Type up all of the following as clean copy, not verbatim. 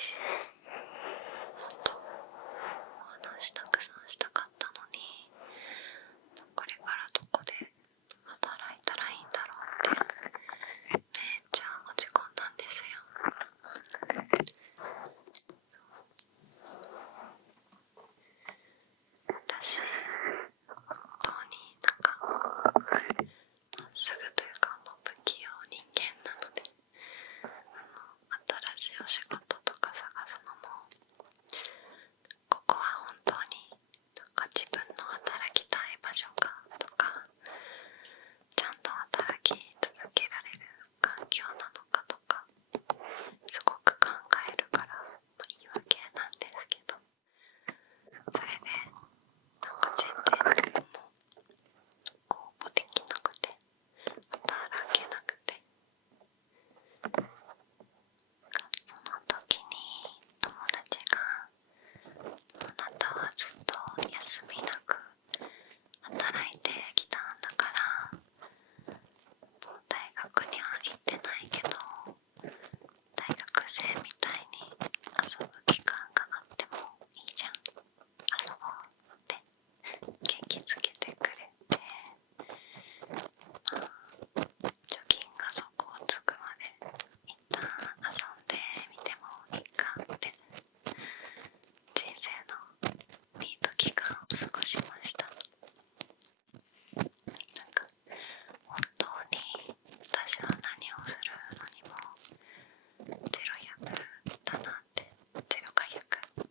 しもっとお話たくさんしたかったのに、これからどこで働いたらいいんだろうってめっちゃ落ち込んだんですよ。私本当にまっすぐというか不器用人間なので、新しいお仕事とか探すのも、ここは本当に自分の働きたい場所かとか、ちゃんと働き続けられる環境なのかとかすごく考えるから、言い訳なんですけど、それで全然応募できなくて働けなくて、その時に友達が「あなたはずっと休みなく働いてきたんだから、もう大学には行ってないけど大学生みたいに遊ぶ期間があってもいいじゃん、遊ぼう」って元気づけてくれて、貯金が底をつくまで一旦遊んでみてもいいかって人生のいい時間を過ごしました。本当に私は何をするのにもゼロ100だなって、ゼロか100っ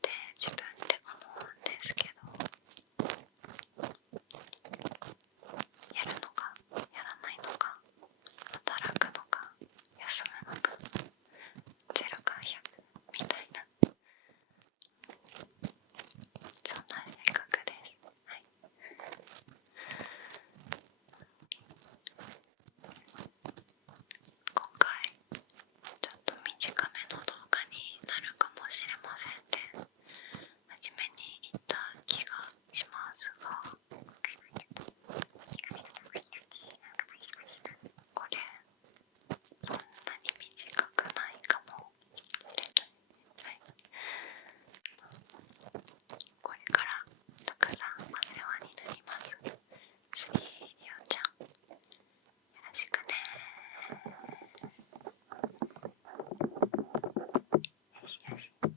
て自分で思うんですけど、やるのかやらないのか、働くのか休むのか、ゼロか100みたいな、そんな性格です。はい。今回ちょっと短めの動画になるかもしれませんね。初めに言った気がしますが、これそんなに短くないかもしれない。はい、これからたくさんお世話になります。次りおちゃん、よろしくね。よしよし。